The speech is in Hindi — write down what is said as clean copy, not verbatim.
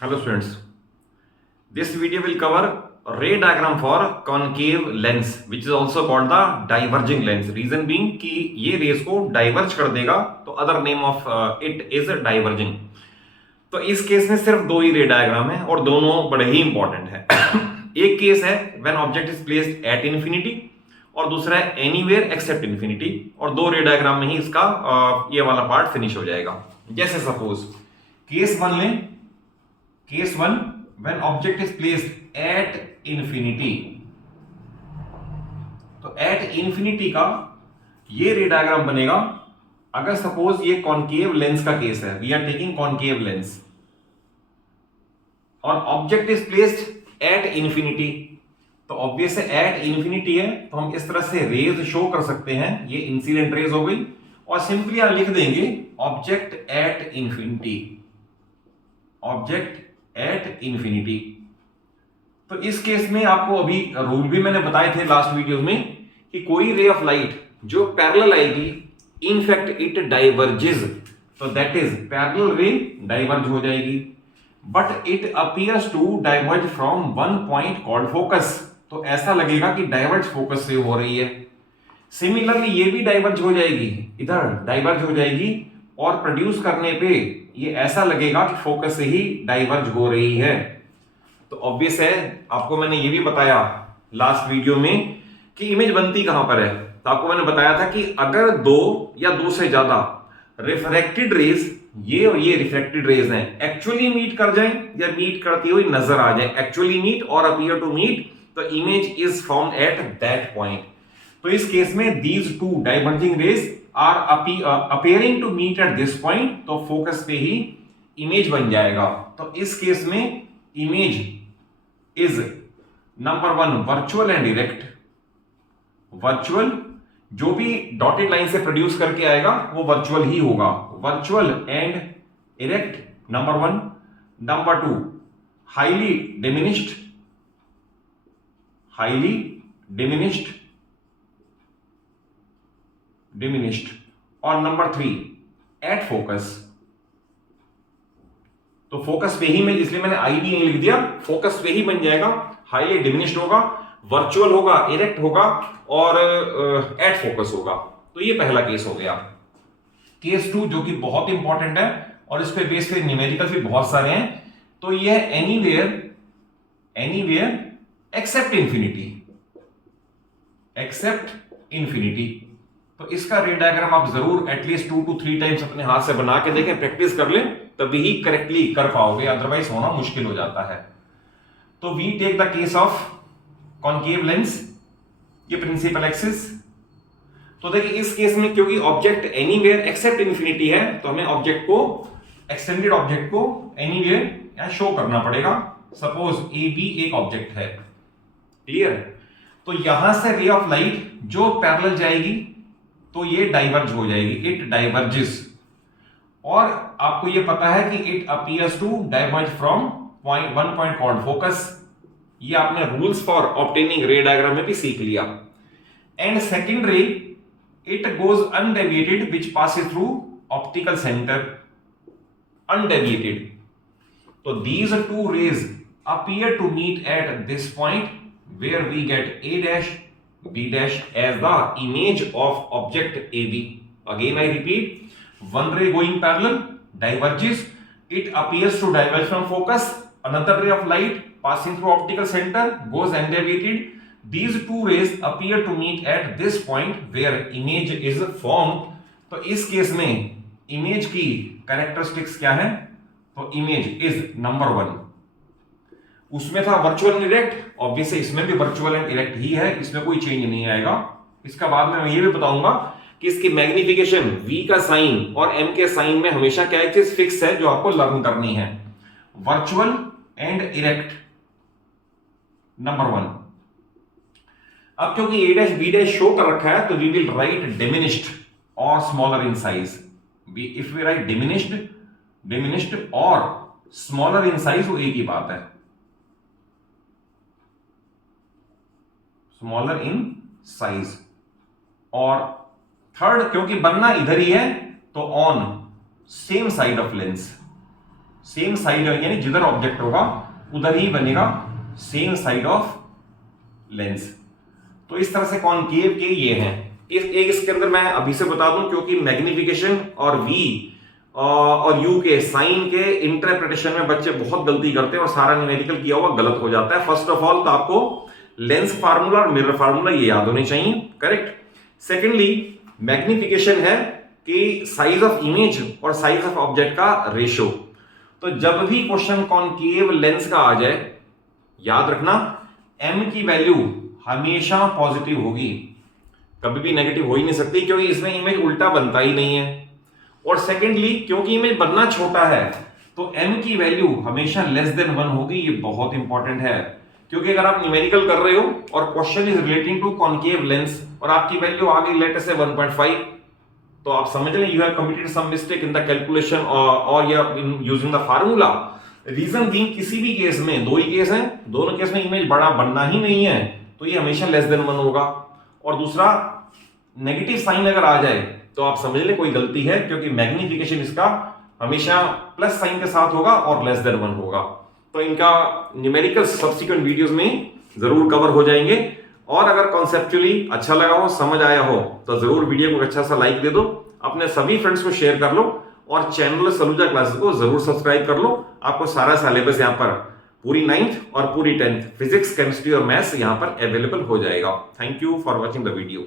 Hello students, this video will cover ray diagram for concave lens which is also called the diverging lens. Reason being कि ये रेस को डाइवर्ज कर देगा तो other name of it is diverging. तो इस केस में सिर्फ दो ही रे डायग्राम है और दोनों बड़े ही इंपॉर्टेंट है. एक केस है when object is placed at infinity और दूसरा है एनीवेयर एक्सेप्ट इन्फिनिटी और दो रे डायग्राम में ही इसका ये वाला पार्ट फिनिश हो जाएगा. जैसे सपोज केस वन लें. Case one when object is placed at infinity. तो at infinity का ये रे डायग्राम बनेगा अगर सपोज ये कॉनकेव लेंस का केस है. We are taking concave lens और object is placed at infinity. तो ऑब्वियस है एट इंफिनिटी है तो हम इस तरह से रेज शो कर सकते हैं. ये इंसिडेंट रेज हो गई और सिंपली आप लिख देंगे object at infinity. Object at infinity. तो इस केस में आपको अभी रूल भी मैंने बताए थे लास्ट वीडियो में कि कोई रे ऑफ लाइट जो पैरेलल आएगी इनफैक्ट इट डाइवर्जेस. तो that is parallel ray diverge हो जाएगी but it appears to diverge from one point called focus. तो ऐसा लगेगा कि डाइवर्ज फोकस से हो रही है. सिमिलरली ये भी डाइवर्ज हो जाएगी, इधर डाइवर्ज हो जाएगी और प्रोड्यूस करने पे ये ऐसा लगेगा कि फोकस से ही डाइवर्ज हो रही है. तो ऑब्वियस है आपको मैंने ये भी बताया लास्ट वीडियो में कि इमेज बनती कहां पर है. तो आपको मैंने बताया था कि अगर दो या दो से ज्यादा रिफ्रैक्टेड रेज ये और ये रिफ्रैक्टेड रेज हैं एक्चुअली मीट कर जाएं या मीट करती हुई नजर आ जाए, एक्चुअली मीट और अपीयर टू मीट, तो image is formed at that point. तो इस केस में these two diverging rays are appearing to meet at this point. तो फोकस पे ही इमेज बन जाएगा. तो इस केस में image is number one virtual and erect. Virtual जो भी डॉटेड लाइन से प्रोड्यूस करके आएगा वो वर्चुअल ही होगा. Virtual and erect number one. Number two highly diminished. Highly diminished और नंबर थ्री एट फोकस. तो फोकस पे ही में इसलिए मैंने आईडी नहीं लिख दिया, फोकस पे ही बन जाएगा. हाईली डिमिनिश्ड होगा, वर्चुअल होगा, इरेक्ट होगा और एट फोकस होगा. तो ये पहला केस हो गया. केस टू जो कि बहुत इंपॉर्टेंट है और इस पे बेस पे न्यूमेरिकल्स भी बहुत सारे हैं. तो ये है anywhere except infinity. Except infinity. तो इसका रे डायग्राम आप जरूर एटलीस्ट 2 to 3 टाइम्स अपने हाथ से बना के देखें, प्रैक्टिस कर लें, तभी ही करेक्टली कर पाओगे, अदरवाइज होना मुश्किल हो जाता है. तो we take the case of concave lens. ये प्रिंसिपल एक्सिस. तो देखिए इस केस में क्योंकि ऑब्जेक्ट एनीवेयर एक्सेप्ट इंफिनिटी है तो हमें ऑब्जेक्ट को एक्सटेंडेड ऑब्जेक्ट को एनीवेयर शो करना पड़ेगा. सपोज ए बी एक ऑब्जेक्ट है. क्लियर. तो यहां से रे ऑफ लाइट जो पैरेलल जाएगी तो ये डाइवर्ज हो जाएगी, इट डाइवर्जेस. और आपको ये पता है कि it appears to diverge from one point called focus. ये आपने rules for obtaining ray diagram में भी सीख लिया. And second ray it goes undeviated which passes through optical centre. Undeviated. तो these two rays appear to meet at this point where we get a dash b dash as the image of object AB. Again I repeat, one ray going parallel diverges, it appears to diverge from focus. Another ray of light passing through optical center goes undeviated. These two rays appear to meet at this point where image is formed. तो इस केस में इमेज की कैरेक्टरिस्टिक्स क्या है? तो इमेज इज नंबर वन. उसमें था वर्चुअल एंड इरेक्ट, ऑब्वियसली इसमें भी वर्चुअल एंड इरेक्ट ही है, इसमें कोई चेंज नहीं आएगा. इसका बाद में मैं ये भी बताऊंगा कि इसकी मैग्निफिकेशन V का साइन और M के साइन में हमेशा क्या एक चीज फिक्स है जो आपको लर्न करनी है. Virtual and erect number one. अब क्योंकि A dash B dash show कर रखा है तो वी विल राइट डिमिनिश्ड और smaller in size. If we write diminished और स्मॉलर इन साइज वो एक ही बात है. Smaller in size. और थर्ड क्योंकि बनना इधर ही है तो on same side of lens. Same side यानी जिधर ऑब्जेक्ट होगा उधर ही बनेगा सेम साइड ऑफ लेंस। तो इस तरह से कॉनकेव के ये हैं। एक इसके अंदर मैं अभी से बता दूं, क्योंकि मैग्निफिकेशन और वी और यू के साइन के इंटरप्रिटेशन में बच्चे बहुत गलती करते हैं और सारा न्यूमेरिकल किया हुआ गलत हो जाता है। फर्स्ट ऑफ ऑल तो आपको लेंस फार्मूला और मिरर फार्मूला ये याद होने चाहिए, करेक्ट। सेकेंडली मैग्निफिकेशन है कि साइज ऑफ इमेज और साइज ऑफ ऑब्जेक्ट का रेशो। तो जब भी क्वेश्चन कॉनकेव लेंस का आ जाए, याद रखना m की वैल्यू हमेशा पॉजिटिव होगी, कभी भी नेगेटिव हो ही नहीं सकती, क्योंकि इसमें इमेज उल्टा बनता ही नहीं है। और सेकेंडली क्योंकि इमेज बनना छोटा है तो m की वैल्यू हमेशा लेस देन 1 होगी। ये बहुत इंपॉर्टेंट है, क्योंकि अगर आप न्यूमेरिकल कर रहे हो और question is relating to concave lens और आपकी वैल्यू आ गई लेट से 1.5, तो आप समझ लें you have committed some mistake in the calculation और using the formula. Reason being किसी भी केस में, दो ही केस हैं, दोनों केस में इमेज बड़ा बनना ही नहीं है, तो ये हमेशा लेस देन 1 होगा। और दूसरा नेगेटिव साइन अगर आ जाए तो आप समझ लें कोई गलती है, क्योंकि मैग्निफिकेशन इसका हमेशा प्लस साइन के साथ होगा और लेस देन 1 होगा। तो इनका न्यूमेरिकल सब्सिक्वेंट वीडियोस में जरूर कवर हो जाएंगे। और अगर कॉन्सेप्चुअली अच्छा लगा हो, समझ आया हो, तो जरूर वीडियो को अच्छा सा लाइक दे दो, अपने सभी फ्रेंड्स को शेयर कर लो और चैनल सलूजा क्लासेस को जरूर सब्सक्राइब कर लो। आपको सारा सिलेबस यहाँ पर पूरी 9th और पूरी 10th फिजिक्स, केमिस्ट्री और मैथ्स यहाँ पर अवेलेबल हो जाएगा। Thank you for watching the video.